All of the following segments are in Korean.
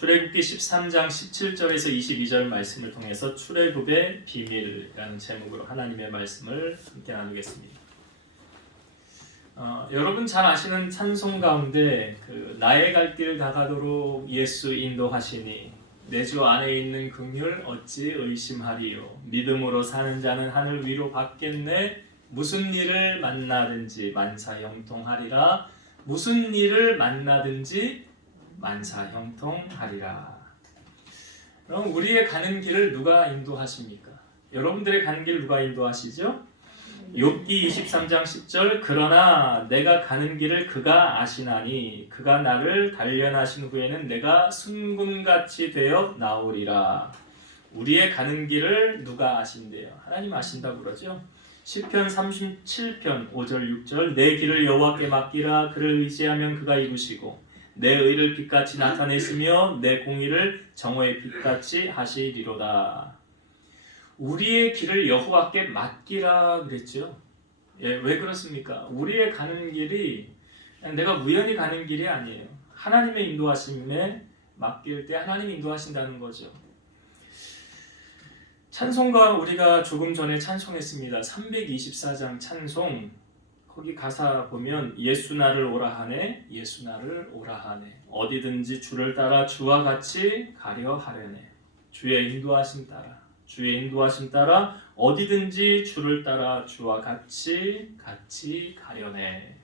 출애굽기 13장 17절에서 22절 말씀을 통해서 출애굽의 비밀이라는 제목으로 하나님의 말씀을 함께 나누겠습니다. 여러분 잘 아시는 찬송 가운데 나의 갈 길 다가도록 예수 인도하시니 내 주 안에 있는 긍휼 어찌 의심하리요. 믿음으로 사는 자는 하늘 위로 받겠네. 무슨 일을 만나든지 만사형통하리라. 무슨 일을 만나든지 만사형통하리라. 그럼 우리의 가는 길을 누가 인도하십니까? 여러분들의 가는 길을 누가 인도하시죠? 욥기 23장 10절 그러나 내가 가는 길을 그가 아시나니 그가 나를 단련하신 후에는 내가 순금같이 되어 나오리라. 우리의 가는 길을 누가 아신대요? 하나님 아신다고 그러죠. 시편 37편 5절 6절 내 길을 여호와께 맡기라. 그를 의지하면 그가 이루시고 내 의를 빛같이 나타내시며 내 공의를 정오의 빛같이 하시리로다. 우리의 길을 여호와께 맡기라 그랬죠. 왜 그렇습니까? 우리의 가는 길이 내가 우연히 가는 길이 아니에요. 하나님의 인도하심에 맡길 때 하나님이 인도하신다는 거죠. 찬송가 우리가 조금 전에 찬송했습니다. 324장 찬송 거기 가사 보면 예수 나를 오라 하네 예수 나를 오라 하네 어디든지 주를 따라 주와 같이 가려 하려네. 주의 인도하심 따라 어디든지 주를 따라 주와 같이 가려네.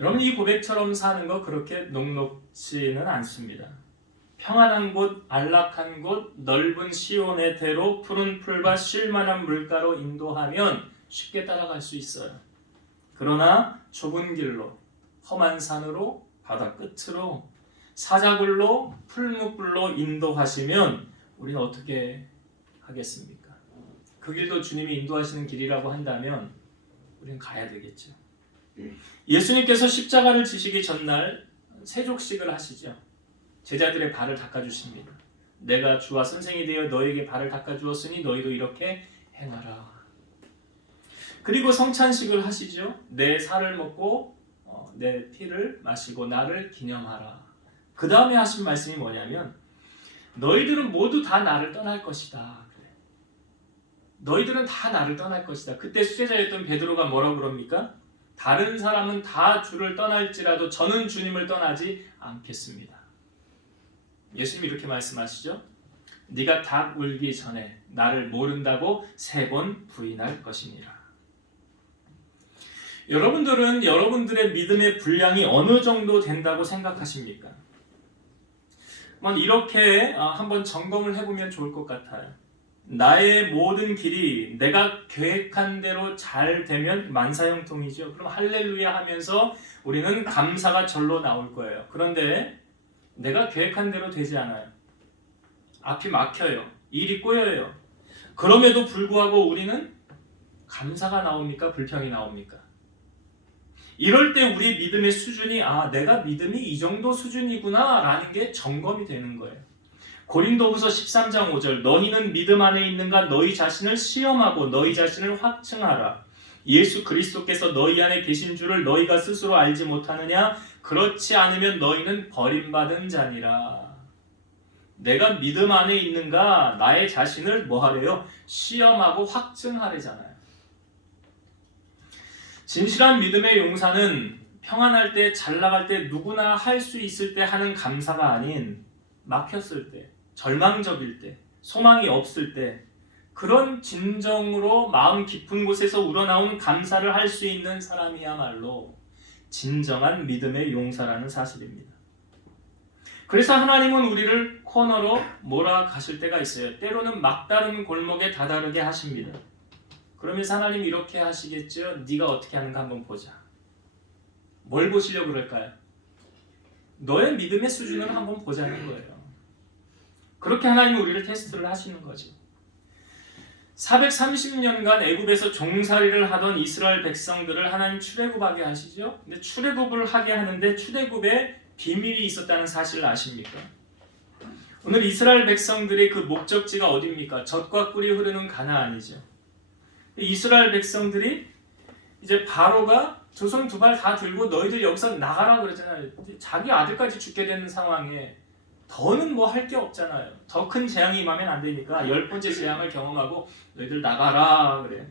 여러분 이 고백처럼 사는 거 그렇게 녹록지는 않습니다. 평안한 곳, 안락한 곳, 넓은 시온의 대로 푸른 풀밭 쉴만한 물가로 인도하면 쉽게 따라갈 수 있어요. 그러나 좁은 길로, 험한 산으로, 바다 끝으로, 사자굴로, 풀무불로 인도하시면 우리는 어떻게 하겠습니까? 그 길도 주님이 인도하시는 길이라고 한다면 우리는 가야 되겠죠. 예수님께서 십자가를 지시기 전날 세족식을 하시죠. 제자들의 발을 닦아주십니다. 내가 주와 선생이 되어 너에게 발을 닦아주었으니 너희도 이렇게 행하라. 그리고 성찬식을 하시죠. 내 살을 먹고 내 피를 마시고 나를 기념하라. 그 다음에 하신 말씀이 뭐냐면 너희들은 모두 다 나를 떠날 것이다. 그래. 너희들은 다 나를 떠날 것이다. 그때 수제자였던 베드로가 뭐라고 그럽니까? 다른 사람은 다 주를 떠날지라도 저는 주님을 떠나지 않겠습니다. 예수님이 이렇게 말씀하시죠. 네가 닭 울기 전에 나를 모른다고 3번 부인할 것이니라. 여러분들은 여러분들의 믿음의 분량이 어느 정도 된다고 생각하십니까? 이렇게 한번 점검을 해보면 좋을 것 같아요. 나의 모든 길이 내가 계획한 대로 잘 되면 만사형통이죠. 그럼 할렐루야 하면서 우리는 감사가 절로 나올 거예요. 그런데 내가 계획한 대로 되지 않아요. 앞이 막혀요. 일이 꼬여요. 그럼에도 불구하고 우리는 감사가 나옵니까? 불평이 나옵니까? 이럴 때 우리 믿음의 수준이 내가 믿음이 이 정도 수준이구나 라는 게 점검이 되는 거예요. 고린도후서 13장 5절 너희는 믿음 안에 있는가 너희 자신을 시험하고 너희 자신을 확증하라. 예수 그리스도께서 너희 안에 계신 줄을 너희가 스스로 알지 못하느냐? 그렇지 않으면 너희는 버림받은 자니라. 내가 믿음 안에 있는가 나의 자신을 뭐하래요? 시험하고 확증하래잖아요. 진실한 믿음의 용사는 평안할 때, 잘 나갈 때, 누구나 할 수 있을 때 하는 감사가 아닌 막혔을 때, 절망적일 때, 소망이 없을 때 그런 진정으로 마음 깊은 곳에서 우러나온 감사를 할 수 있는 사람이야말로 진정한 믿음의 용사라는 사실입니다. 그래서 하나님은 우리를 코너로 몰아가실 때가 있어요. 때로는 막다른 골목에 다다르게 하십니다. 그러면서 하나님 이렇게 하시겠죠. 네가 어떻게 하는가 한번 보자. 뭘 보시려고 그럴까요? 너의 믿음의 수준을 한번 보자는 거예요. 그렇게 하나님은 우리를 테스트를 하시는 거죠. 430년간 애굽에서 종살이를 하던 이스라엘 백성들을 하나님 출애굽하게 하시죠. 근데 출애굽을 하게 하는데 출애굽에 비밀이 있었다는 사실을 아십니까? 오늘 이스라엘 백성들의 그 목적지가 어디입니까? 젖과 꿀이 흐르는 가나안이죠. 이스라엘 백성들이 이제 바로가 두 손 두 발 다 들고 너희들 여기서 나가라 그러잖아요. 자기 아들까지 죽게 되는 상황에 더는 뭐 할 게 없잖아요. 더 큰 재앙이 임하면 안 되니까 10번째 재앙을 경험하고 너희들 나가라 그래.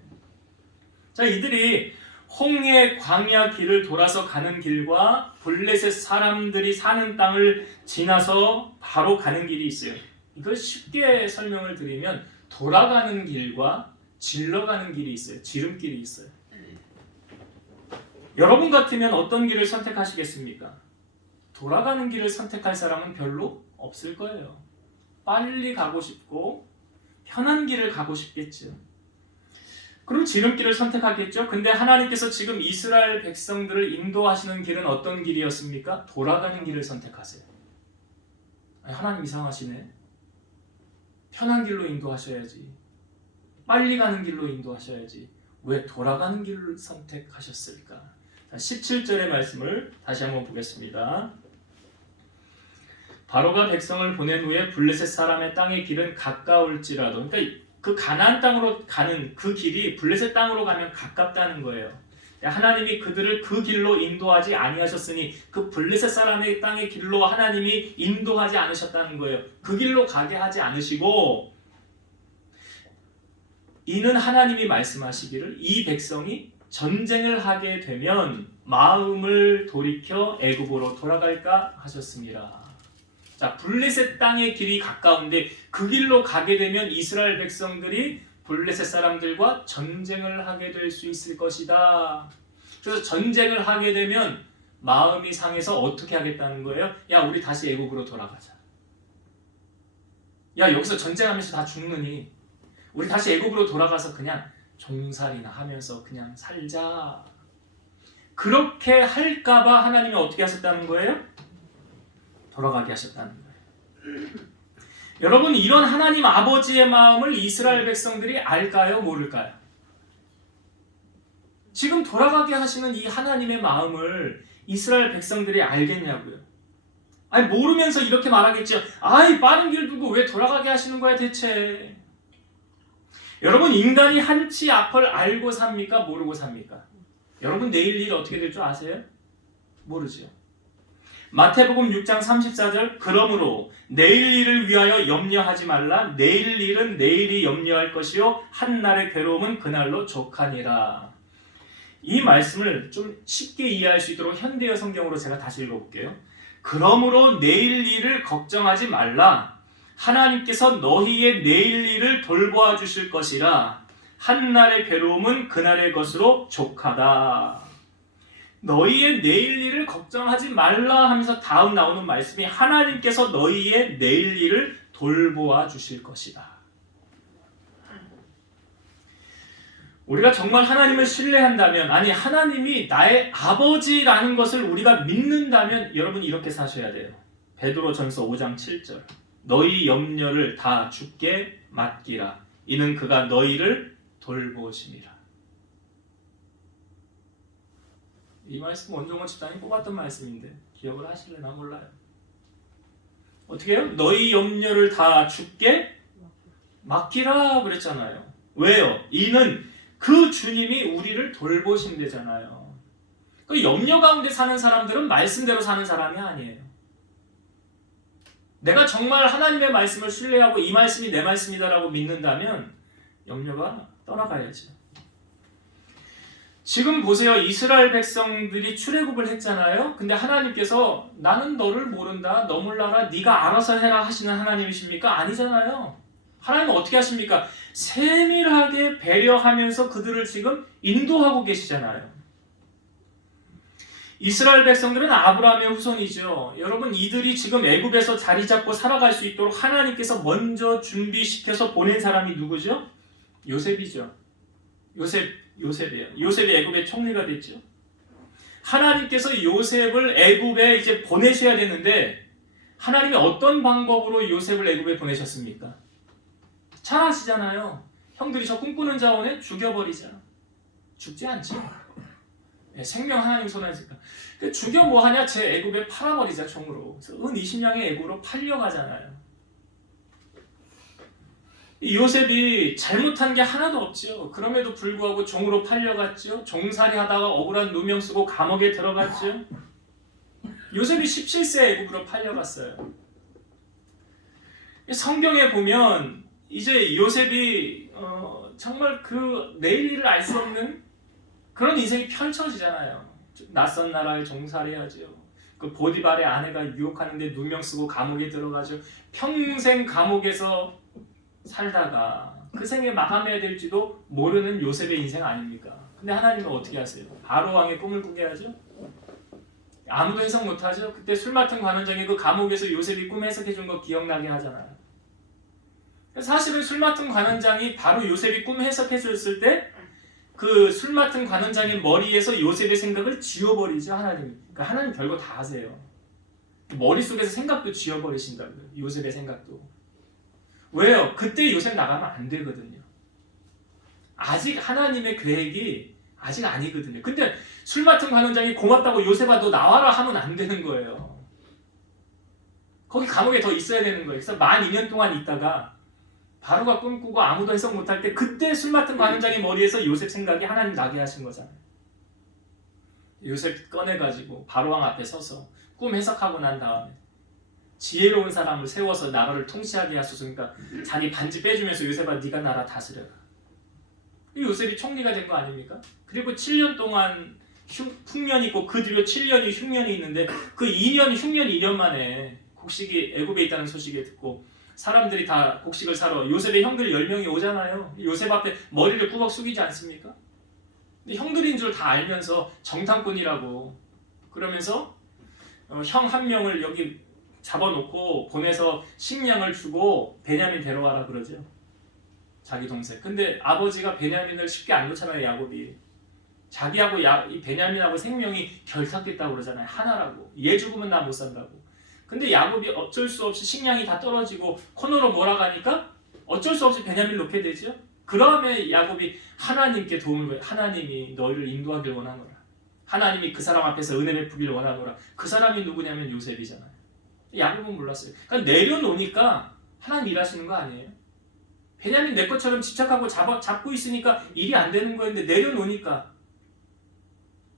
자, 이들이 홍해 광야 길을 돌아서 가는 길과 블레셋 사람들이 사는 땅을 지나서 바로 가는 길이 있어요. 이걸 쉽게 설명을 드리면 돌아가는 길과 질러가는 길이 있어요. 지름길이 있어요. 여러분 같으면 어떤 길을 선택하시겠습니까? 돌아가는 길을 선택할 사람은 별로 없을 거예요. 빨리 가고 싶고 편한 길을 가고 싶겠죠. 그럼 지름길을 선택하겠죠. 근데 하나님께서 지금 이스라엘 백성들을 인도하시는 길은 어떤 길이었습니까? 돌아가는 길을 선택하세요. 아니, 하나님 이상하시네. 편한 길로 인도하셔야지. 빨리 가는 길로 인도하셔야지. 왜 돌아가는 길을 선택하셨을까? 자, 17절의 말씀을 다시 한번 보겠습니다. 바로가 백성을 보낸 후에 블레셋 사람의 땅의 길은 가까울지라도, 그러니까 그 가나안 땅으로 가는 그 길이 블레셋 땅으로 가면 가깝다는 거예요. 하나님이 그들을 그 길로 인도하지 아니하셨으니 그 블레셋 사람의 땅의 길로 하나님이 인도하지 않으셨다는 거예요. 그 길로 가게 하지 않으시고, 이는 하나님이 말씀하시기를 이 백성이 전쟁을 하게 되면 마음을 돌이켜 애굽으로 돌아갈까 하셨습니다. 자, 블레셋 땅의 길이 가까운데 그 길로 가게 되면 이스라엘 백성들이 블레셋 사람들과 전쟁을 하게 될 수 있을 것이다. 그래서 전쟁을 하게 되면 마음이 상해서 어떻게 하겠다는 거예요? 야, 우리 다시 애굽으로 돌아가자. 야, 여기서 전쟁하면서 다 죽느니 우리 다시 애굽으로 돌아가서 그냥 종살이나 하면서 그냥 살자. 그렇게 할까봐 하나님이 어떻게 하셨다는 거예요? 돌아가게 하셨다는 거예요. 여러분, 이런 하나님 아버지의 마음을 이스라엘 백성들이 알까요? 모를까요? 지금 돌아가게 하시는 이 하나님의 마음을 이스라엘 백성들이 알겠냐고요? 아니, 모르면서 이렇게 말하겠죠. 아이, 빠른 길 두고 왜 돌아가게 하시는 거야 대체? 여러분, 인간이 한치 앞을 알고 삽니까? 모르고 삽니까? 여러분, 내일 일 어떻게 될 줄 아세요? 모르죠. 마태복음 6장 34절, 그러므로 내일 일을 위하여 염려하지 말라. 내일 일은 내일이 염려할 것이요 한날의 괴로움은 그날로 족하니라. 이 말씀을 좀 쉽게 이해할 수 있도록 현대어 성경으로 제가 다시 읽어볼게요. 그러므로 내일 일을 걱정하지 말라. 하나님께서 너희의 내일 일을 돌보아 주실 것이라. 한날의 괴로움은 그날의 것으로 족하다. 너희의 내일 일을 걱정하지 말라 하면서 다음 나오는 말씀이 하나님께서 너희의 내일 일을 돌보아 주실 것이다. 우리가 정말 하나님을 신뢰한다면, 아니 하나님이 나의 아버지라는 것을 우리가 믿는다면 여러분 이렇게 사셔야 돼요. 베드로전서 5장 7절, 너희 염려를 다 주께 맡기라. 이는 그가 너희를 돌보심이라. 이 말씀 원종원 집사님 뽑았던 말씀인데 기억을 하실래나 몰라요. 어떻게 해요? 너희 염려를 다 주께 맡기라 그랬잖아요. 왜요? 이는 그 주님이 우리를 돌보신대잖아요. 그 염려 가운데 사는 사람들은 말씀대로 사는 사람이 아니에요. 내가 정말 하나님의 말씀을 신뢰하고 이 말씀이 내 말씀이다라고 믿는다면 염려가 떠나가야죠. 지금 보세요. 이스라엘 백성들이 출애굽을 했잖아요. 근데 하나님께서 나는 너를 모른다. 너 몰라라. 네가 알아서 해라 하시는 하나님이십니까? 아니잖아요. 하나님은 어떻게 하십니까? 세밀하게 배려하면서 그들을 지금 인도하고 계시잖아요. 이스라엘 백성들은 아브라함의 후손이죠. 여러분, 이들이 지금 애굽에서 자리 잡고 살아갈 수 있도록 하나님께서 먼저 준비시켜서 보낸 사람이 누구죠? 요셉이죠. 요셉이에요. 요셉이 애굽의 총리가 됐죠. 하나님께서 요셉을 애굽에 이제 보내셔야 되는데 하나님이 어떤 방법으로 요셉을 애굽에 보내셨습니까? 잘 아시잖아요. 형들이 저 꿈꾸는 자원에 죽여버리자. 죽지 않죠. 생명 하나님 손에 있으니까. 죽여 뭐하냐? 제 애굽에 팔아버리자 총으로. 그래서 은 20냥의 애굽으로 팔려가잖아요. 요셉이 잘못한 게 하나도 없죠. 그럼에도 불구하고 종으로 팔려갔죠. 종살이 하다가 억울한 누명 쓰고 감옥에 들어갔죠. 요셉이 17세 애굽으로 팔려갔어요. 성경에 보면 이제 요셉이 정말 그 내일 일을 알 수 없는 그런 인생이 펼쳐지잖아요. 낯선 나라에 종살이하죠. 그 보디발의 아내가 유혹하는데 누명 쓰고 감옥에 들어가죠. 평생 감옥에서 살다가 그 생에 마감해야 될지도 모르는 요셉의 인생 아닙니까? 근데 하나님은 어떻게 하세요? 바로 왕의 꿈을 꾸게 하죠. 아무도 해석 못하죠. 그때 술 맡은 관원장이 그 감옥에서 요셉이 꿈 해석해 준 거 기억나게 하잖아요. 사실은 술 맡은 관원장이 바로 요셉이 꿈 해석해 줬을 때 그 술 맡은 관원장의 머리에서 요셉의 생각을 지워버리죠. 하나님이. 그러니까 하나님 별거 다 하세요. 머릿속에서 생각도 지워버리신다고요. 요셉의 생각도. 왜요? 그때 요셉 나가면 안 되거든요. 아직 하나님의 계획이 아직 아니거든요. 근데 술 맡은 관원장이 고맙다고 요셉아 너 나와라 하면 안 되는 거예요. 거기 감옥에 더 있어야 되는 거예요. 그래서 만 2년 동안 있다가 바로가 꿈꾸고 아무도 해석 못할 때 그때 술 맡은 관원장의 머리에서 요셉 생각이 하나님 나게 하신 거잖아요. 요셉 꺼내가지고 바로왕 앞에 서서 꿈 해석하고 난 다음에 지혜로운 사람을 세워서 나라를 통치하게 하소서. 그러니까 자기 반지 빼주면서 요셉아 네가 나라 다스려라. 요셉이 총리가 된 거 아닙니까? 그리고 7년 동안 풍년이 있고 그 뒤로 7년이 흉년이 있는데 그 2년 흉년 2년 만에 곡식이 애굽에 있다는 소식을 듣고 사람들이 다 곡식을 사러 요셉의 형들 10명이 오잖아요. 요셉 앞에 머리를 꾸벅 숙이지 않습니까? 형들인 줄 다 알면서 정탐꾼이라고 그러면서 형 한 명을 여기 잡아놓고 보내서 식량을 주고 베냐민 데려와라 그러죠. 자기 동생. 근데 아버지가 베냐민을 쉽게 안 놓잖아요. 야곱이. 자기하고 이 베냐민하고 생명이 결탁됐다고 그러잖아요. 하나라고. 얘 죽으면 나 못 산다고. 근데 야곱이 어쩔 수 없이 식량이 다 떨어지고 코너로 몰아가니까 어쩔 수 없이 베냐민을 놓게 되죠. 그 다음에 야곱이 하나님께 도움을 구해. 하나님이 너희를 인도하길 원하노라. 하나님이 그 사람 앞에서 은혜 베푸길 원하노라. 그 사람이 누구냐면 요셉이잖아요. 야곱은 몰랐어요. 그러니까 내려놓으니까 하나님 일하시는 거 아니에요? 베냐민 내 것처럼 집착하고 잡고 있으니까 일이 안 되는 거였는데 내려놓으니까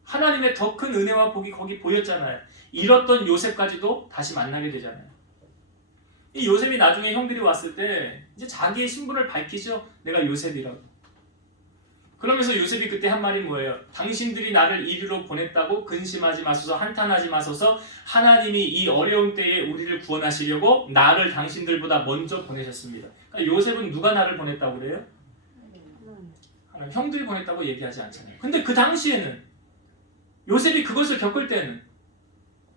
하나님의 더 큰 은혜와 복이 거기 보였잖아요. 잃었던 요셉까지도 다시 만나게 되잖아요. 이 요셉이 나중에 형들이 왔을 때 이제 자기의 신분을 밝히죠. 내가 요셉이라고. 그러면서 요셉이 그때 한 말이 뭐예요? 당신들이 나를 이리로 보냈다고 근심하지 마소서, 한탄하지 마소서. 하나님이 이 어려운 때에 우리를 구원하시려고 나를 당신들보다 먼저 보내셨습니다. 그러니까 요셉은 누가 나를 보냈다고 그래요? 형들이 보냈다고 얘기하지 않잖아요. 근데 그 당시에는 요셉이 그것을 겪을 때는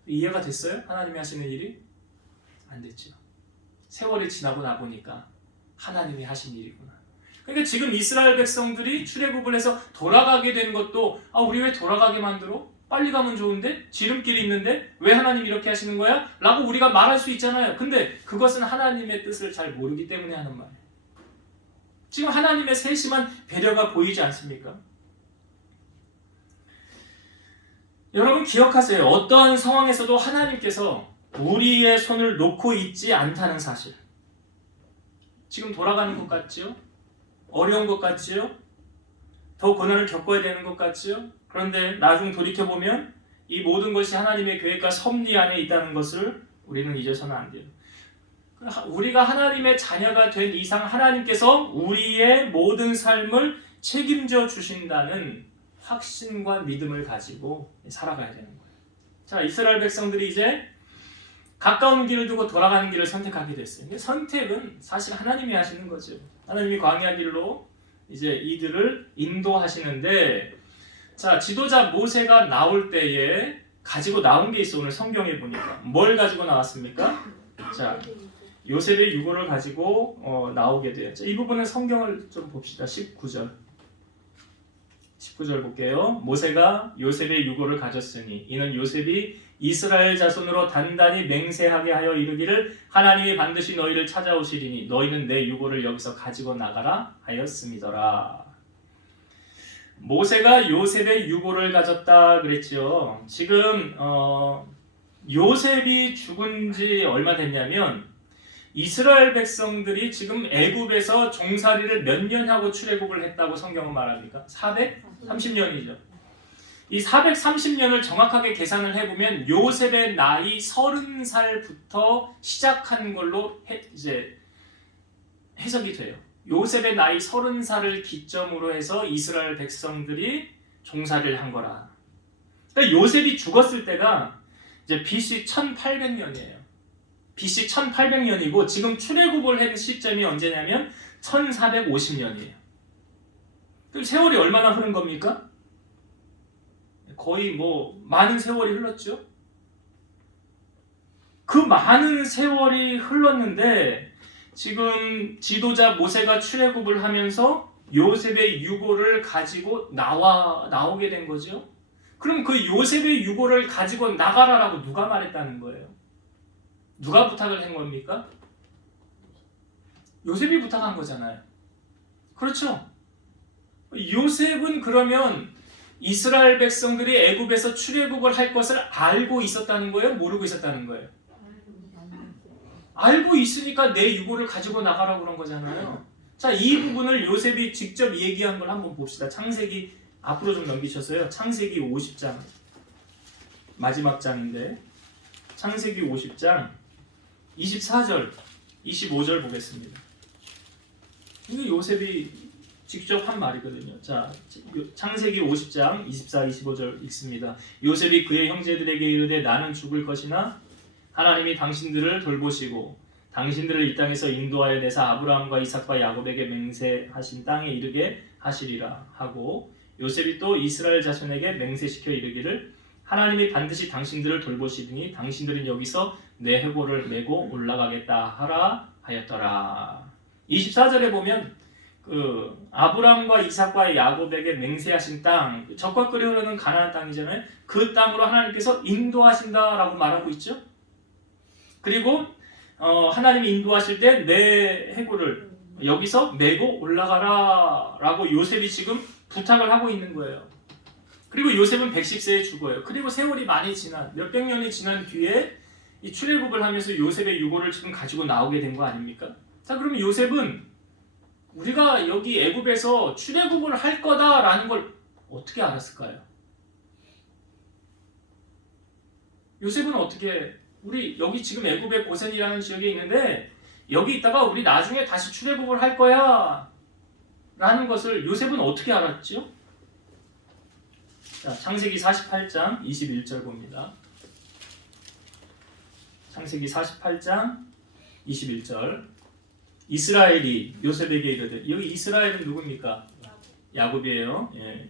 이해가 됐어요? 하나님이 하시는 일이? 안 됐죠. 세월이 지나고 나보니까 하나님이 하신 일이구나. 그러니까 지금 이스라엘 백성들이 출애굽을 해서 돌아가게 된 것도 우리 왜 돌아가게 만들어? 빨리 가면 좋은데? 지름길이 있는데? 왜 하나님 이렇게 하시는 거야? 라고 우리가 말할 수 있잖아요. 근데 그것은 하나님의 뜻을 잘 모르기 때문에 하는 말이에요. 지금 하나님의 세심한 배려가 보이지 않습니까? 여러분 기억하세요. 어떠한 상황에서도 하나님께서 우리의 손을 놓고 있지 않다는 사실. 지금 돌아가는 것 같지요? 어려운 것 같지요? 더 고난을 겪어야 되는 것 같지요? 그런데 나중 돌이켜보면 이 모든 것이 하나님의 계획과 섭리 안에 있다는 것을 우리는 잊어서는 안 돼요. 우리가 하나님의 자녀가 된 이상 하나님께서 우리의 모든 삶을 책임져 주신다는 확신과 믿음을 가지고 살아가야 되는 거예요. 자, 이스라엘 백성들이 이제 가까운 길을 두고 돌아가는 길을 선택하게 됐어요. 선택은 사실 하나님이 하시는 거죠. 하나님이 광야 길로 이제 이들을 인도하시는데, 자, 지도자 모세가 나올 때에 가지고 나온 게 있어. 오늘 성경에 보니까 뭘 가지고 나왔습니까? 자, 요셉의 유고를 가지고 나오게 돼요. 자, 이 부분은 성경을 좀 봅시다. 19절 볼게요. 모세가 요셉의 유고를 가졌으니 이는 요셉이 이스라엘 자손으로 단단히 맹세하게 하여 이르기를 하나님이 반드시 너희를 찾아오시리니 너희는 내 유고를 여기서 가지고 나가라 하였음이더라. 모세가 요셉의 유고를 가졌다 그랬죠. 지금 요셉이 죽은 지 얼마 됐냐면 이스라엘 백성들이 지금 애굽에서 종살이를 몇 년 하고 출애굽을 했다고 성경은 말합니까? 430년이죠. 이 430년을 정확하게 계산을 해보면 요셉의 나이 30살부터 시작한 걸로 이제 해석이 돼요. 요셉의 나이 30살을 기점으로 해서 이스라엘 백성들이 종살이를 한 거라. 그러니까 요셉이 죽었을 때가 이제 BC 1800년이에요. BC 1800년이고 지금 출애굽을 한 시점이 언제냐면 1450년이에요. 그럼 세월이 얼마나 흐른 겁니까? 거의 많은 세월이 흘렀죠. 그 많은 세월이 흘렀는데 지금 지도자 모세가 출애굽을 하면서 요셉의 유고를 가지고 나오게 된 거죠. 그럼 그 요셉의 유고를 가지고 나가라라고 누가 말했다는 거예요? 누가 부탁을 한 겁니까? 요셉이 부탁한 거잖아요. 그렇죠? 요셉은 그러면 이스라엘 백성들이 애굽에서 출애굽을 할 것을 알고 있었다는 거예요? 모르고 있었다는 거예요? 알고 있으니까 내 유고를 가지고 나가라고 그런 거잖아요. 자, 이 부분을 요셉이 직접 얘기한 걸 한번 봅시다. 창세기 앞으로 좀 넘기셨어요. 창세기 50장 마지막 장인데 창세기 50장 24절 25절 보겠습니다. 이거 요셉이 직접 한 말이거든요. 자, 창세기 50장 24, 25절 읽습니다. 요셉이 그의 형제들에게 이르되 나는 죽을 것이나 하나님이 당신들을 돌보시고 당신들을 이 땅에서 인도하여 내사 아브라함과 이삭과 야곱에게 맹세하신 땅에 이르게 하시리라 하고 요셉이 또 이스라엘 자손에게 맹세시켜 이르기를 하나님이 반드시 당신들을 돌보시더니 당신들은 여기서 내 회고를 메고 올라가겠다 하라 하였더라. 24절에 보면 그 아브라함과 이삭과 야곱에게 맹세하신 땅, 적과 꿀이 흐르는 가나안 땅이잖아요. 그 땅으로 하나님께서 인도하신다라고 말하고 있죠. 그리고 하나님이 인도하실 때 내 해골을 여기서 메고 올라가라라고 요셉이 지금 부탁을 하고 있는 거예요. 그리고 요셉은 110세에 죽어요. 그리고 세월이 많이 지난 몇백 년이 지난 뒤에 이 출애굽을 하면서 요셉의 유고를 지금 가지고 나오게 된 거 아닙니까? 자, 그러면 요셉은 우리가 여기 애굽에서 출애굽을 할 거다라는 걸 어떻게 알았을까요? 요셉은 어떻게 우리 여기 지금 애굽의 고센이라는 지역에 있는데 여기 있다가 우리 나중에 다시 출애굽을 할 거야 라는 것을 요셉은 어떻게 알았죠? 자, 창세기 48장 21절 봅니다. 창세기 48장 21절 이스라엘이 요셉에게 이르되 여기 이스라엘은 누굽니까? 야곱이에요. 예,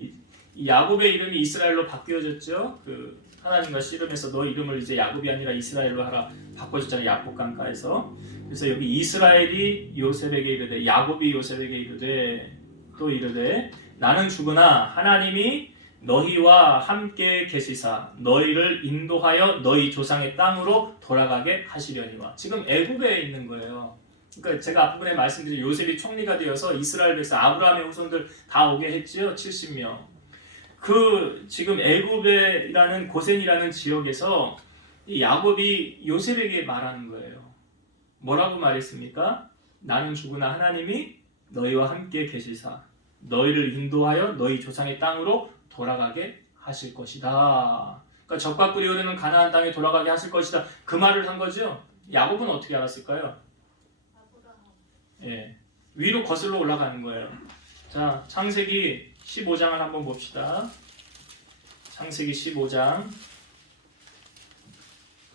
이 야곱의 이름이 이스라엘로 바뀌어졌죠. 그 하나님과 씨름해서 너 이름을 이제 야곱이 아니라 이스라엘로 하라 바꿔줬잖아요. 야곱 강가에서. 그래서 여기 이스라엘이 요셉에게 이르되 야곱이 요셉에게 이르되 또 이르되 나는 죽으나 하나님이 너희와 함께 계시사 너희를 인도하여 너희 조상의 땅으로 돌아가게 하시려니와. 지금 애굽에 있는 거예요. 그러니까 제가 앞부분에 말씀드린 요셉이 총리가 되어서 이스라엘 백성 아브라함의 후손들 다 오게 했지요. 70명. 그 지금 애굽이라는 고센이라는 지역에서 이 야곱이 요셉에게 말하는 거예요. 뭐라고 말했습니까? 나는 죽으나 하나님이 너희와 함께 계시사 너희를 인도하여 너희 조상의 땅으로 돌아가게 하실 것이다. 그러니까 젖과 꿀이 흐르는 가나안 땅에 돌아가게 하실 것이다. 그 말을 한 거죠. 야곱은 어떻게 알았을까요? 예, 위로 거슬러 올라가는 거예요. 자, 창세기 15장을 한번 봅시다. 창세기 15장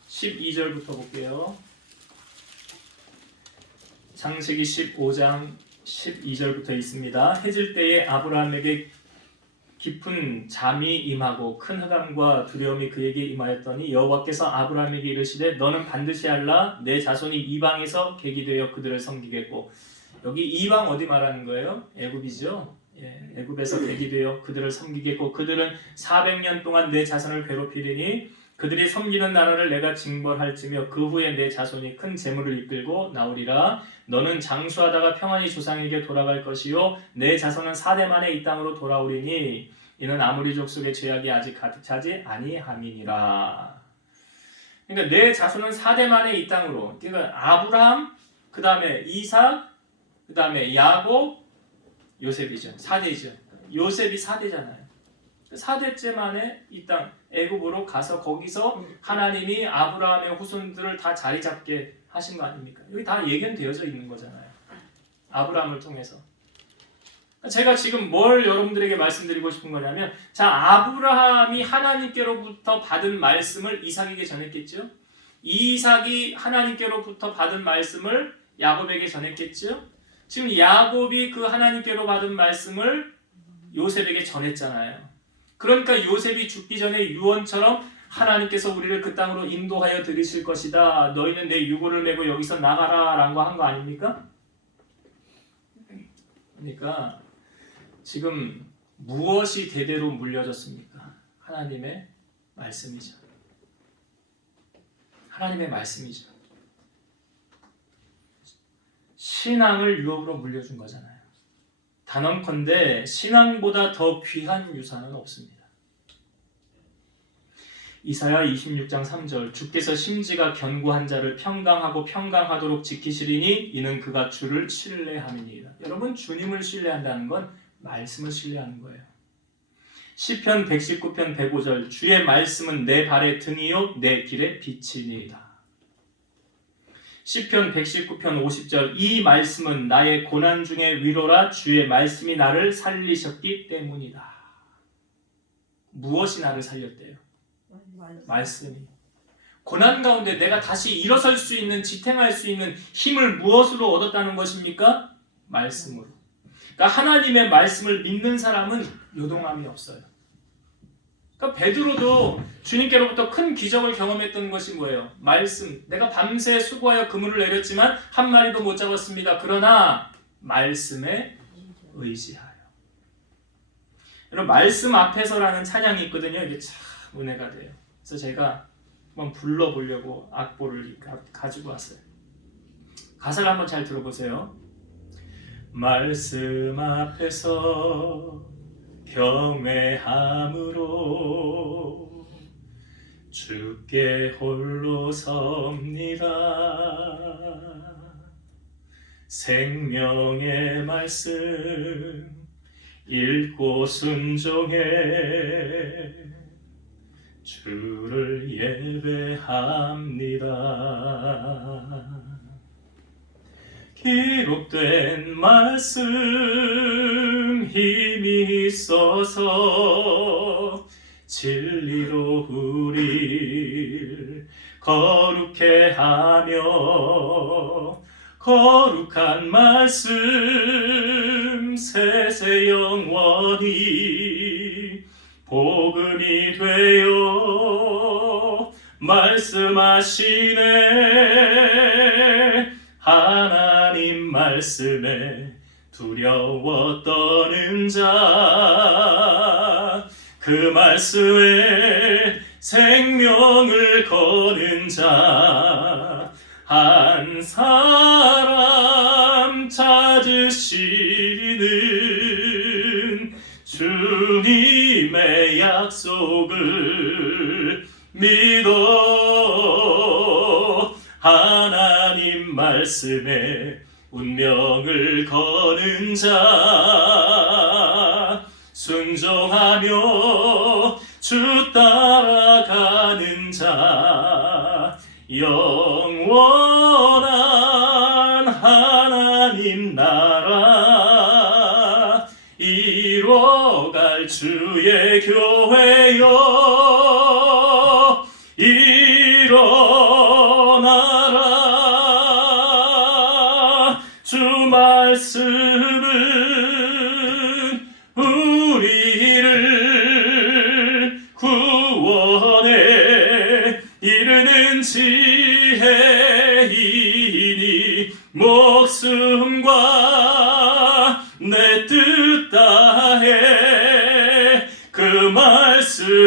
12절부터 볼게요. 창세기 15장 12절부터 있습니다. 해질 때에 아브라함에게 깊은 잠이 임하고 큰 흑암과 두려움이 그에게 임하였더니 여호와께서 아브라함에게 이르시되 너는 반드시 알라 내 자손이 이방에서 객이 되어 그들을 섬기겠고. 여기 이방 어디 말하는 거예요? 애굽이죠. 예, 애굽에서 객이 되어 그들을 섬기겠고 그들은 400년 동안 내 자손을 괴롭히리니 그들이 섬기는 나라를 내가 징벌할지며 그 후에 내 자손이 큰 재물을 이끌고 나오리라. 너는 장수하다가 평안히 조상에게 돌아갈 것이요 내 자손은 4대 만에 이 땅으로 돌아오리니 이는 아무리 족속의 죄악이 아직 가득 차지 아니함이니라. 그러니까 내 자손은 4대 만에 이 땅으로. 그러니까 아브라함, 그 다음에 이삭, 그 다음에 야곱, 요셉이죠. 4대죠. 요셉이 4대잖아요. 4대째 만에 이 땅 애굽으로 가서 거기서 하나님이 아브라함의 후손들을 다 자리 잡게 하신 거 아닙니까? 여기 다 예견되어져 있는 거잖아요. 아브라함을 통해서. 제가 지금 뭘 여러분들에게 말씀드리고 싶은 거냐면, 자, 아브라함이 하나님께로부터 받은 말씀을 이삭에게 전했겠죠? 이삭이 하나님께로부터 받은 말씀을 야곱에게 전했겠죠? 지금 야곱이 그 하나님께로 받은 말씀을 요셉에게 전했잖아요. 그러니까 요셉이 죽기 전에 유언처럼 하나님께서 우리를 그 땅으로 인도하여 들이실 것이다. 너희는 내 유고를 메고 여기서 나가라 라고 한 거 아닙니까? 그러니까 지금 무엇이 대대로 물려졌습니까? 하나님의 말씀이죠. 하나님의 말씀이죠. 신앙을 유업으로 물려준 거잖아요. 단언컨대 신앙보다 더 귀한 유산은 없습니다. 이사야 26장 3절 주께서 심지가 견고한 자를 평강하고 평강하도록 지키시리니 이는 그가 주를 신뢰함이니이다. 여러분, 주님을 신뢰한다는 건 말씀을 신뢰하는 거예요. 시편 119편 105절 주의 말씀은 내 발의 등이요 내 길의 빛이니이다. 시편 119편 50절 이 말씀은 나의 고난 중에 위로라 주의 말씀이 나를 살리셨기 때문이다. 무엇이 나를 살렸대요? 말씀이. 고난 가운데 내가 다시 일어설 수 있는, 지탱할 수 있는 힘을 무엇으로 얻었다는 것입니까? 말씀으로. 그러니까 하나님의 말씀을 믿는 사람은 요동함이 없어요. 그러니까 베드로도 주님께로부터 큰 기적을 경험했던 것이 뭐예요? 말씀. 내가 밤새 수고하여 그물을 내렸지만 한 마리도 못 잡았습니다. 그러나 말씀에 의지하여. 여러분, 말씀 앞에서라는 찬양이 있거든요. 이게 참 은혜가 돼요. 그래서 제가 한번 불러보려고 악보를 가지고 왔어요. 가사를 한번 잘 들어보세요. 말씀 앞에서 경외함으로 주께 홀로 섭니다. 생명의 말씀 읽고 순종해 주를 예배합니다. 기록된 말씀 힘이 있어서 진리로 우리를 거룩해 하며 거룩한 말씀 세세 영원히 복음이 되어 말씀하시네. 하나님 말씀에 두려워 떠는 자 그 말씀에 생명을 거는 자 한 사람 찾으시는 주님의 약속을 믿어 하나님 말씀에 운명을 거는 자 순종하며 주 따라가는 자 영원한 하나님 나라 이뤄갈 주의 교회여 일어나라. 주 말씀은 우리를 구원에 이르는 지혜이니 목숨과 내 뜻 다해 그 말씀에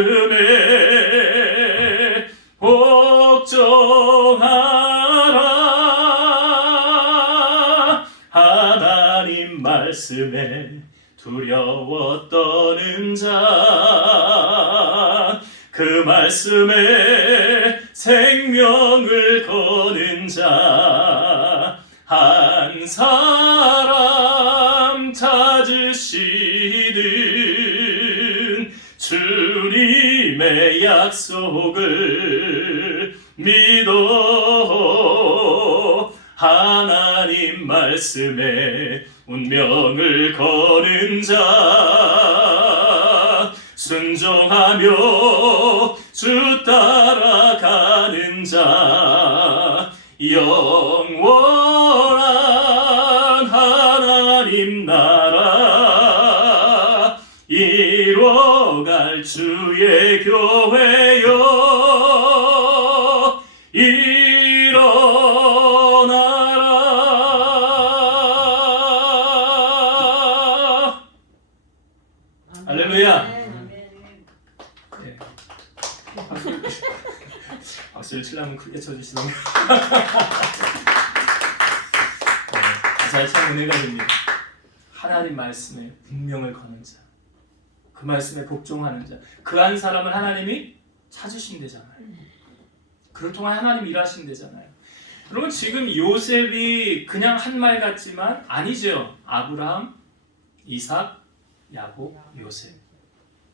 복종하라. 하나님 말씀에 두려워 떠는 자 그 말씀에 생명을 거는 자 한 사람 찾으시는 주님의 약속을 믿어 하나님 말씀에 운명을 거는 자 순종하며 주 따라가는 자 영원한 하나님 나라 이뤄갈 주의 교회여 일어나라. 할렐루야. 네. 박수를 치려면 크게 쳐주시는 거. 가사에 참 은혜가 됩니다. 하나님 말씀에 운명을 거는 자, 그 말씀에 복종하는 자, 그 한 사람을 하나님이 찾으신대잖아요. 그를 통해 하나님 일하신대잖아요. 여러분 지금 요셉이 그냥 한 말 같지만 아니죠. 아브라함, 이삭, 야곱, 요셉.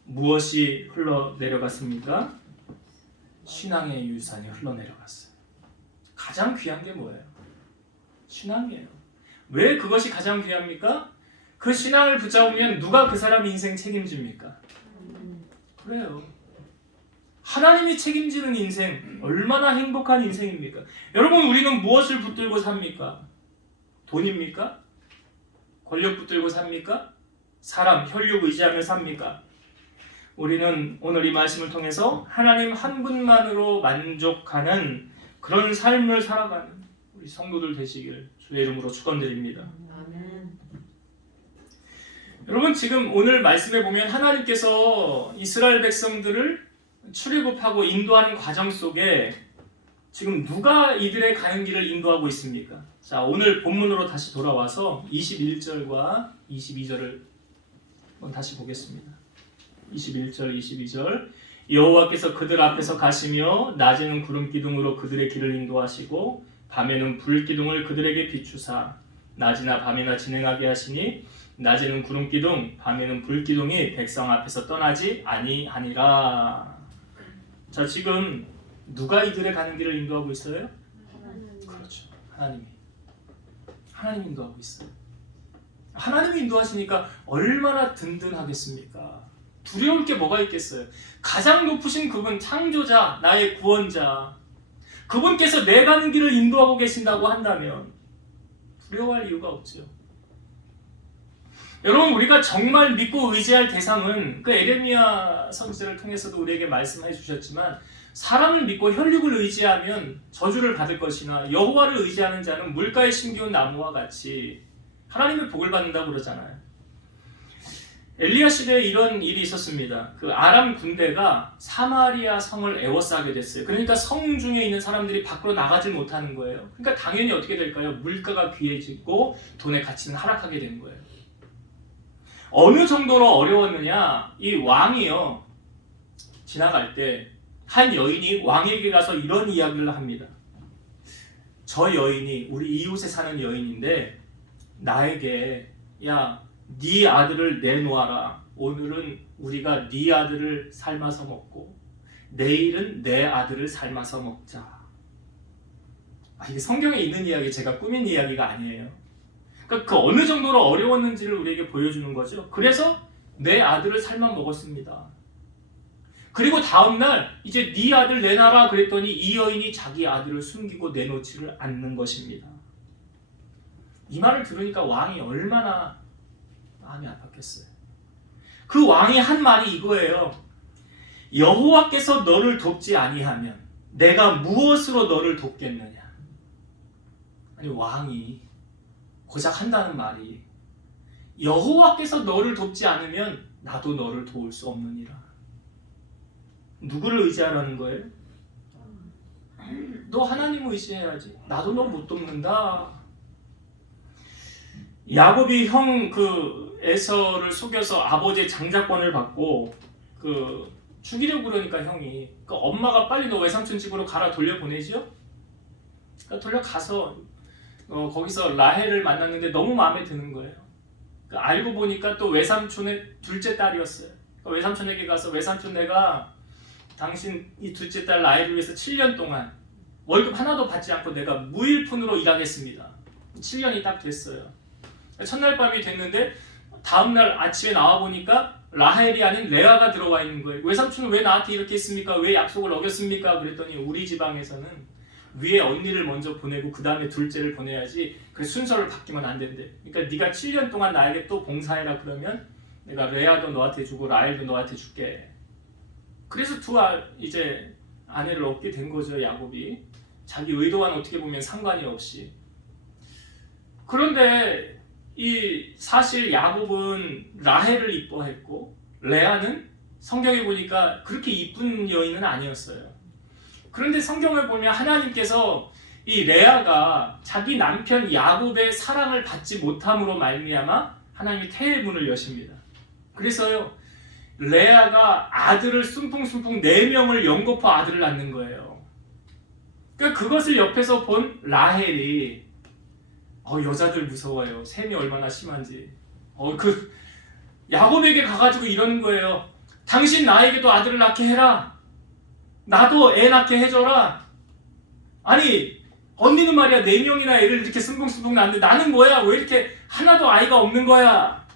무엇이 흘러내려갔습니까? 신앙의 유산이 흘러내려갔어요. 가장 귀한 게 뭐예요? 신앙이에요. 왜 그것이 가장 귀합니까? 그 신앙을 붙잡으면 누가 그 사람 인생 책임집니까? 그래요. 하나님이 책임지는 인생, 얼마나 행복한 인생입니까? 여러분 우리는 무엇을 붙들고 삽니까? 돈입니까? 권력 붙들고 삽니까? 사람, 혈육 의지하며 삽니까? 우리는 오늘 이 말씀을 통해서 하나님 한 분만으로 만족하는 그런 삶을 살아가는 우리 성도들 되시길 주의 이름으로 축원드립니다. 아멘. 여러분 지금 오늘 말씀에 보면 하나님께서 이스라엘 백성들을 출애굽하고 인도하는 과정 속에 지금 누가 이들의 가는 길을 인도하고 있습니까? 자, 오늘 본문으로 다시 돌아와서 21절과 22절을 한번 다시 보겠습니다. 21절, 22절 여호와께서 그들 앞에서 가시며 낮에는 구름 기둥으로 그들의 길을 인도하시고 밤에는 불 기둥을 그들에게 비추사 낮이나 밤이나 진행하게 하시니 낮에는 구름 기둥, 밤에는 불 기둥이 백성 앞에서 떠나지 아니하니라. 자, 지금 누가 이들의 가는 길을 인도하고 있어요? 그렇죠. 하나님이 인도하고 있어요. 하나님이 인도하시니까 얼마나 든든하겠습니까? 두려울 게 뭐가 있겠어요? 가장 높으신 그분 창조자, 나의 구원자, 그분께서 내 가는 길을 인도하고 계신다고 한다면 두려워할 이유가 없죠. 여러분 우리가 정말 믿고 의지할 대상은 그 에레미야 선지자를 통해서도 우리에게 말씀해 주셨지만 사람을 믿고 혈육을 의지하면 저주를 받을 것이나 여호와를 의지하는 자는 물가에 심기운 나무와 같이 하나님의 복을 받는다고 그러잖아요. 엘리야 시대에 이런 일이 있었습니다. 그 아람 군대가 사마리아 성을 에워싸게 됐어요. 그러니까 성 중에 있는 사람들이 밖으로 나가지 못하는 거예요. 그러니까 당연히 어떻게 될까요? 물가가 귀해지고 돈의 가치는 하락하게 되는 거예요. 어느 정도로 어려웠느냐? 이 왕이요 지나갈 때 한 여인이 왕에게 가서 이런 이야기를 합니다. 저 여인이 우리 이웃에 사는 여인인데 나에게 야, 네 아들을 내놓아라. 오늘은 우리가 네 아들을 삶아서 먹고 내일은 내 아들을 삶아서 먹자. 이게 성경에 있는 이야기, 제가 꾸민 이야기가 아니에요. 그러니까 그 어느 정도로 어려웠는지를 우리에게 보여주는 거죠. 그래서 내 아들을 삶아 먹었습니다. 그리고 다음날 이제 네 아들 내놔라 그랬더니 이 여인이 자기 아들을 숨기고 내놓지를 않는 것입니다. 이 말을 들으니까 왕이 얼마나 마음이 아팠겠어요. 그 왕이 한 말이 이거예요. 여호와께서 너를 돕지 아니하면 내가 무엇으로 너를 돕겠느냐. 아니 왕이 고작 한다는 말이 여호와께서 너를 돕지 않으면 나도 너를 도울 수 없느니라. 누구를 의지하라는 거예요? 너 하나님을 의지해야지. 나도 너 못 돕는다. 야곱이 형 그 에서를 속여서 아버지의 장자권을 받고 그 죽이려고 그러니까 형이 그 엄마가 빨리 너 외삼촌 집으로 가라 돌려보내죠. 그러니까 돌려가서 거기서 라헬을 만났는데 너무 마음에 드는 거예요. 알고 보니까 또 외삼촌의 둘째 딸이었어요. 외삼촌에게 가서 외삼촌 내가 당신 이 둘째 딸 라헬을 위해서 7년 동안 월급 하나도 받지 않고 내가 무일푼으로 일하겠습니다. 7년이 딱 됐어요. 첫날 밤이 됐는데 다음날 아침에 나와보니까 라헬이 아닌 레아가 들어와 있는 거예요. 외삼촌은 왜 나한테 이렇게 했습니까? 왜 약속을 어겼습니까? 그랬더니 우리 지방에서는 위에 언니를 먼저 보내고 그 다음에 둘째를 보내야지 그 순서를 바뀌면 안 된대. 그러니까 네가 7년 동안 나에게 또 봉사해라 그러면 내가 레아도 너한테 주고 라헬도 너한테 줄게. 그래서 이제 아내를 얻게 된 거죠. 야곱이 자기 의도와는 어떻게 보면 상관이 없이. 그런데 이 사실 야곱은 라헬을 이뻐했고 레아는 성경에 보니까 그렇게 이쁜 여인은 아니었어요. 그런데 성경을 보면 하나님께서 이 레아가 자기 남편 야곱의 사랑을 받지 못함으로 말미암아 하나님이 태의 문을 여십니다. 그래서요 레아가 아들을 숨풍숨풍 4명을 연거푸 아들을 낳는 거예요. 그러니까 그것을 옆에서 본 라헬이 여자들 무서워요. 셈이 얼마나 심한지. 야곱에게 가가지고 이러는 거예요. 당신 나에게도 아들을 낳게 해라. 나도 애 낳게 해줘라. 아니 언니는 말이야 4명이나 애를 이렇게 숨풍숨풍 낳는데 나는 뭐야? 왜 이렇게 하나도 아이가 없는 거야?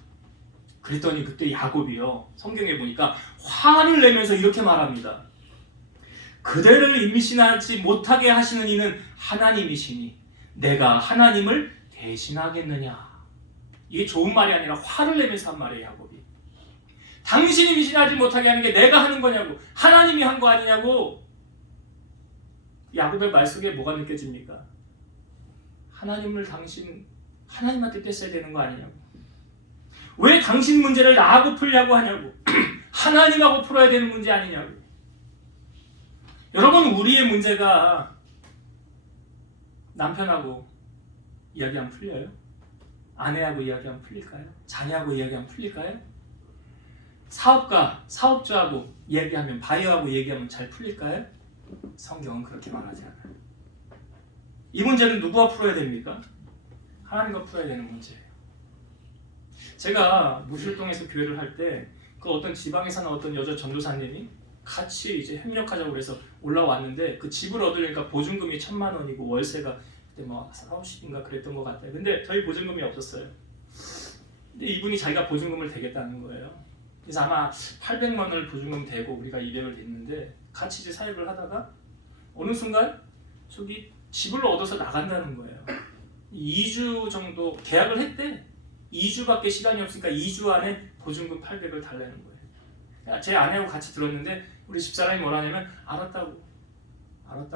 그랬더니 그때 야곱이요 성경에 보니까 화를 내면서 이렇게 말합니다. 그대를 임신하지 못하게 하시는 이는 하나님이시니 내가 하나님을 대신하겠느냐. 이게 좋은 말이 아니라 화를 내면서 한 말이에요. 야곱이 당신이 임신하지 못하게 하는 게 내가 하는 거냐고, 하나님이 한 거 아니냐고. 야곱의 말 속에 뭐가 느껴집니까? 하나님을 하나님한테 뺏어야 되는 거 아니냐고. 왜 당신 문제를 나하고 풀려고 하냐고. 하나님하고 풀어야 되는 문제 아니냐고. 여러분 우리의 문제가 남편하고 이야기하면 풀려요? 아내하고 이야기하면 풀릴까요? 자녀하고 이야기하면 풀릴까요? 사업주하고 얘기하면, 바이어하고 얘기하면 잘 풀릴까요? 성경은 그렇게 말하지 않아요. 이 문제는 누구와 풀어야 됩니까? 하나님과 풀어야 되는 문제예요. 제가 무실동에서 교회를 할 때 그 어떤 지방에 사는 어떤 여자 전도사님이 같이 이제 협력하자고 그래서 올라왔는데 그 집을 얻으려니까 보증금이 1,000,000원이고 월세가 그때 뭐 40인가 그랬던 것 같아요. 근데 저희 보증금이 없었어요. 근데 이분이 자기가 보증금을 대겠다는 거예요. 그래서 아마 800만 원을 보증금 대고 우리가 200을 댔는데 같이 이제 사역을 하다가 어느 순간 저기 집을 얻어서 나간다는 거예요. 2주 정도 계약을 했대. 2주밖에 시간이 없으니까 2주 안에 보증금 800을 달라는 거예요. 제 아내하고 같이 들었는데 우리 집사람이 뭐라냐면 알았다고.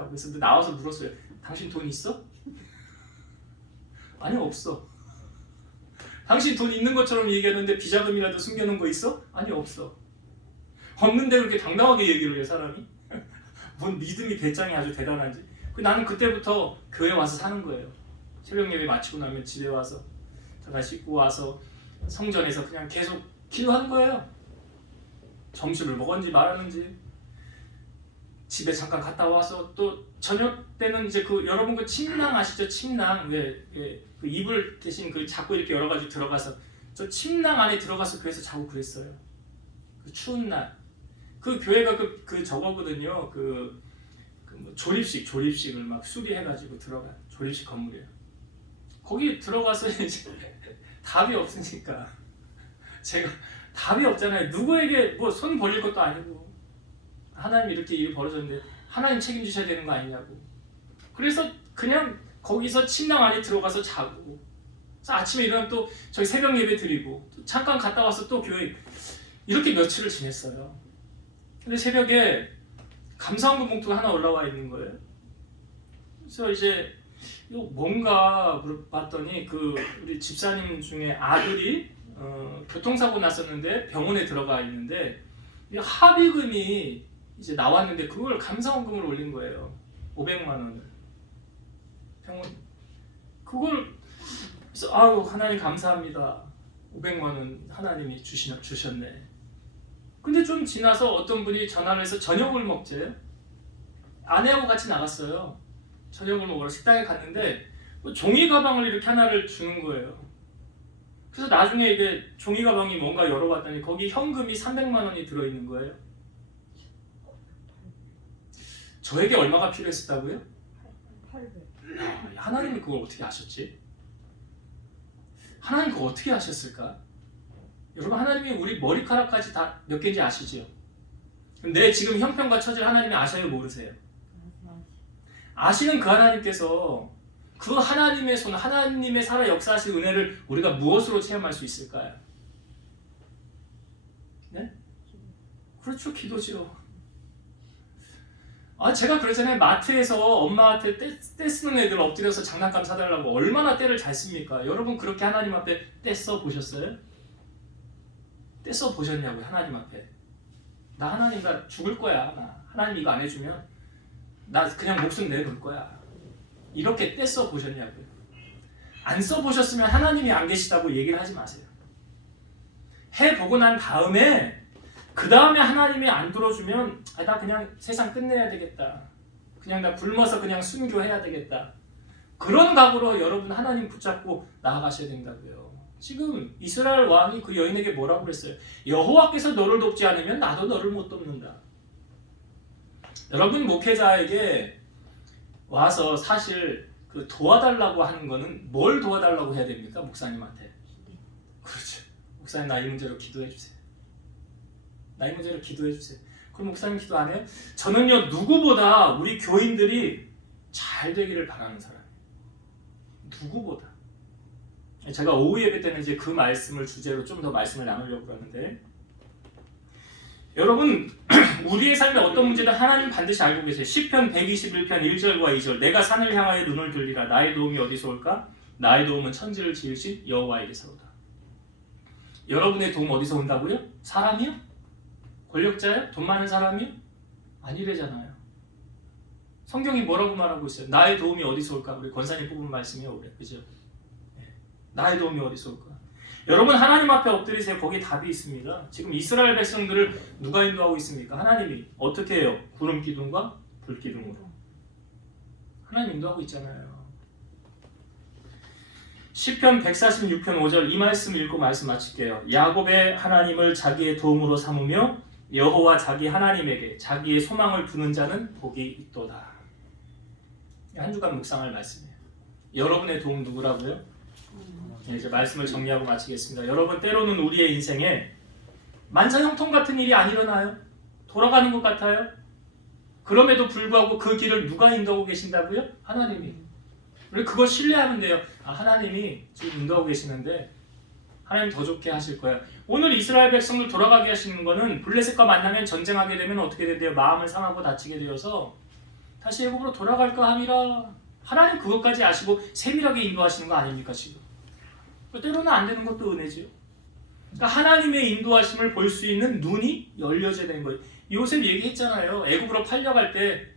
그래서 나와서 물었어요. 당신 돈 있어? 아니 없어. 당신 돈 있는 것처럼 얘기하는데 비자금이라도 숨겨놓은 거 있어? 아니 없어. 없는데 그렇게 당당하게 얘기를 해요 사람이? 뭔 믿음이 배짱이 아주 대단한지. 나는 그때부터 교회 와서 사는 거예요. 새벽 예배 마치고 나면 집에 와서 제가 씻고 와서 성전에서 그냥 계속 기도하는 거예요. 점심을 먹었는지 말았는지. 집에 잠깐 갔다 와서 또 저녁 때는 이제 여러분 그 침낭 아시죠? 침낭 그 이불 대신 자꾸 이렇게 열어가지고 들어가서 저 침낭 안에 들어가서 교회에서 자고 그랬어요. 그 추운 날. 그 교회가 저거거든요. 뭐 조립식을 막 수리해가지고 들어가. 조립식 건물이에요. 거기 들어가서 이제 답이 없으니까 제가 답이 없잖아요. 누구에게 뭐 손 벌릴 것도 아니고 하나님 이렇게 일이 벌어졌는데 하나님 책임지셔야 되는 거 아니냐고. 그래서 그냥 거기서 침낭 안에 들어가서 자고 아침에 일어나면 또 저희 새벽 예배 드리고 잠깐 갔다 와서 또 교회 이렇게 며칠을 지냈어요. 근데 새벽에 감사원금 봉투가 하나 올라와 있는 거예요. 그래서 이제 이거 뭔가 봤더니 우리 집사님 중에 아들이 교통사고 났었는데 병원에 들어가 있는데 합의금이 이제 나왔는데 그걸 감사원금을 올린 거예요. 500만 원을. 병원 그걸 그래서 하나님 감사합니다. 500만 원 하나님이 주셨네. 근데 좀 지나서 어떤 분이 전화를 해서 저녁을 먹재요. 아내하고 같이 나갔어요. 저녁을 먹으러 식당에 갔는데 종이 가방을 이렇게 하나를 주는 거예요. 그래서 나중에 이게 종이 가방이 뭔가 열어봤더니 거기 현금이 300만 원이 들어있는 거예요. 저에게 얼마가 필요했었다고요? 800. 하나님이 그걸 어떻게 아셨지? 하나님 그거 어떻게 아셨을까? 여러분, 하나님이 우리 머리카락까지 다 몇 개인지 아시죠? 내 지금 형편과 처지를 하나님이 아셔요, 모르세요? 아시는 그 하나님께서 그 하나님의 손, 하나님의 살아 역사하신 은혜를 우리가 무엇으로 체험할 수 있을까요? 네? 그렇죠, 기도죠. 제가 그러잖아요. 마트에서 엄마한테 떼 쓰는 애들 엎드려서 장난감 사달라고 얼마나 떼를 잘 씁니까? 여러분 그렇게 하나님 앞에 떼 써 보셨어요? 떼 써 보셨냐고요, 하나님 앞에. 나 하나님 나 죽을 거야. 나 하나님 이거 안 해주면 나 그냥 목숨 내놓을 거야. 이렇게 떼 써 보셨냐고요. 안 써 보셨으면 하나님이 안 계시다고 얘기를 하지 마세요. 해보고 난 다음에 그 다음에 하나님이 안 들어주면 나 그냥 세상 끝내야 되겠다. 그냥 나 굶어서 그냥 순교해야 되겠다. 그런 각오로 여러분 하나님 붙잡고 나아가셔야 된다고요. 지금 이스라엘 왕이 그 여인에게 뭐라고 그랬어요? 여호와께서 너를 돕지 않으면 나도 너를 못 돕는다. 여러분 목회자에게 와서 사실 그 도와달라고 하는 거는 뭘 도와달라고 해야 됩니까? 목사님한테. 그렇죠. 목사님 나 이 문제로 기도해 주세요. 나 이 문제로 기도해 주세요. 그럼 목사님 기도 안 해요? 저는요 누구보다 우리 교인들이 잘 되기를 바라는 사람이에요. 누구보다. 제가 오후 예배 때는 이제 그 말씀을 주제로 좀 더 말씀을 나누려고 하는데, 여러분 우리의 삶에 어떤 문제든 하나님 반드시 알고 계세요. 시편 121편 1절과 2절 내가 산을 향하여 눈을 들리라. 나의 도움이 어디서 올까? 나의 도움은 천지를 지으신 여호와에게서로다. 여러분의 도움 어디서 온다고요? 사람이요? 권력자요? 돈 많은 사람이요? 아니래잖아요. 성경이 뭐라고 말하고 있어요? 나의 도움이 어디서 올까? 우리 권사님 뽑은 말씀이에요. 그래, 그죠? 나의 도움이 어디서 올까? 여러분 하나님 앞에 엎드리세요. 거기 답이 있습니다. 지금 이스라엘 백성들을 누가 인도하고 있습니까? 하나님이. 어떻게 해요? 구름 기둥과 불 기둥으로. 하나님 인도하고 있잖아요. 시편 146편 5절 이 말씀 읽고 말씀 마칠게요. 야곱의 하나님을 자기의 도움으로 삼으며 여호와 자기 하나님에게 자기의 소망을 두는 자는 복이 있도다. 한 주간 묵상할 말씀이에요. 여러분의 도움 누구라고요? 이제 말씀을 정리하고 마치겠습니다. 여러분 때로는 우리의 인생에 만사형통 같은 일이 안 일어나요? 돌아가는 것 같아요? 그럼에도 불구하고 그 길을 누가 인도하고 계신다고요? 하나님이. 우리 그걸 신뢰하면 돼요. 하나님이 지금 인도하고 계시는데 하나님 더 좋게 하실 거야. 오늘 이스라엘 백성들 돌아가게 하시는 거는 블레셋과 만나면 전쟁하게 되면 어떻게 된대요? 마음을 상하고 다치게 되어서 다시 애굽으로 돌아갈까 함이라. 하나님 그것까지 아시고 세밀하게 인도하시는 거 아닙니까 지금? 때로는 안 되는 것도 은혜지요. 그러니까 하나님의 인도하심을 볼 수 있는 눈이 열려져야 되는 거예요. 요셉 얘기했잖아요. 애굽으로 팔려갈 때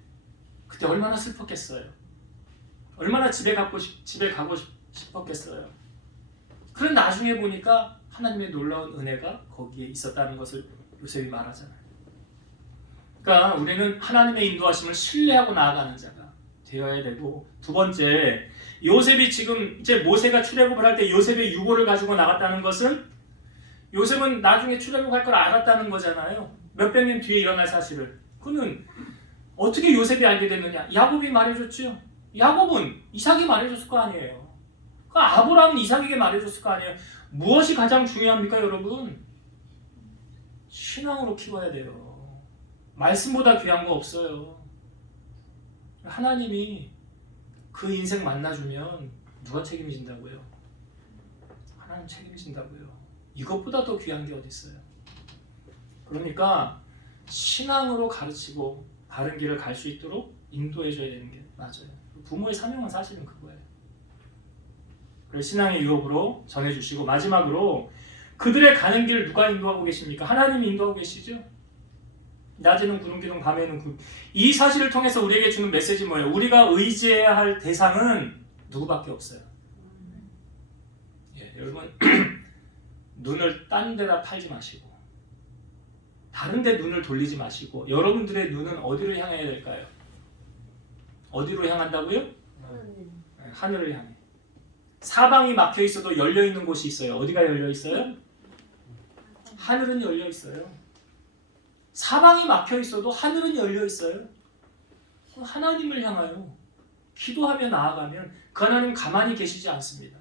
그때 얼마나 슬펐겠어요. 얼마나 집에 가고 싶었겠어요. 그런 나중에 보니까 하나님의 놀라운 은혜가 거기에 있었다는 것을 요셉이 말하잖아요. 그러니까 우리는 하나님의 인도하심을 신뢰하고 나아가는 자가 되어야 되고, 두 번째, 요셉이 지금 이제 모세가 출애굽을 할 때 요셉의 유고를 가지고 나갔다는 것은 요셉은 나중에 출애굽할 걸 알았다는 거잖아요. 몇백 년 뒤에 일어날 사실을. 그는 어떻게 요셉이 알게 됐느냐? 야곱이 말해줬죠. 야곱은 이삭이 말해줬을 거 아니에요. 아브라함은 이삭에게 말해줬을 거 아니에요. 무엇이 가장 중요합니까 여러분? 신앙으로 키워야 돼요. 말씀보다 귀한 거 없어요. 하나님이 그 인생 만나주면 누가 책임진다고요? 하나님 책임진다고요. 이것보다 더 귀한 게 어디 있어요? 그러니까 신앙으로 가르치고 바른 길을 갈 수 있도록 인도해줘야 되는 게 맞아요. 부모의 사명은 사실은 그거예요. 그래서 신앙의 유업으로 전해주시고, 마지막으로 그들의 가는 길을 누가 인도하고 계십니까? 하나님이 인도하고 계시죠? 낮에는 구름 기둥, 밤에는 구름. 이 사실을 통해서 우리에게 주는 메시지 뭐예요? 우리가 의지해야 할 대상은 누구밖에 없어요. 여러분 눈을 딴 데다 팔지 마시고 다른 데 눈을 돌리지 마시고 여러분들의 눈은 어디로 향해야 될까요? 어디로 향한다고요? 하늘을 향해. 사방이 막혀 있어도 열려 있는 곳이 있어요. 어디가 열려 있어요? 하늘은 열려 있어요. 사방이 막혀 있어도 하늘은 열려 있어요. 하나님을 향하여 기도하며 나아가면 그 하나님 가만히 계시지 않습니다.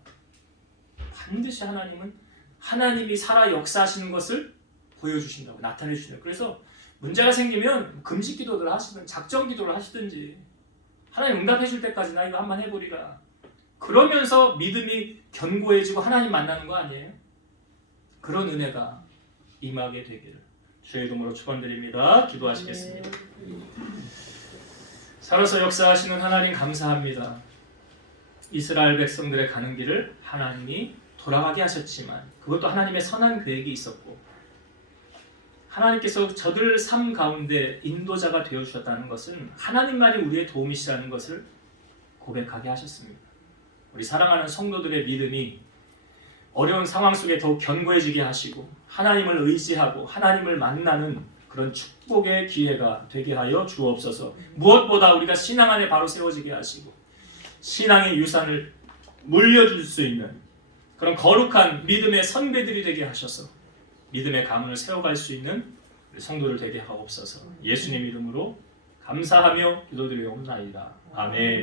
반드시 하나님이 살아 역사하시는 것을 보여주신다고, 나타내 주신다고. 그래서 문제가 생기면 금식 기도를 하시든 작정 기도를 하시든지 하나님 응답해 줄 때까지 나 이거 한번 해보리라. 그러면서 믿음이 견고해지고 하나님 만나는 거 아니에요? 그런 은혜가 임하게 되기를 주의 이름으로 축원드립니다. 기도하시겠습니다. 살아서 역사하시는 하나님 감사합니다. 이스라엘 백성들의 가는 길을 하나님이 돌아가게 하셨지만 그것도 하나님의 선한 계획이 있었고 하나님께서 저들 삶 가운데 인도자가 되어주셨다는 것은 하나님만이 우리의 도움이시라는 것을 고백하게 하셨습니다. 우리 사랑하는 성도들의 믿음이 어려운 상황 속에 더욱 견고해지게 하시고 하나님을 의지하고 하나님을 만나는 그런 축복의 기회가 되게 하여 주옵소서. 무엇보다 우리가 신앙 안에 바로 세워지게 하시고 신앙의 유산을 물려줄 수 있는 그런 거룩한 믿음의 선배들이 되게 하셔서 믿음의 가문을 세워갈 수 있는 성도를 되게 하옵소서. 예수님 이름으로 감사하며 기도드리옵나이다. 아멘.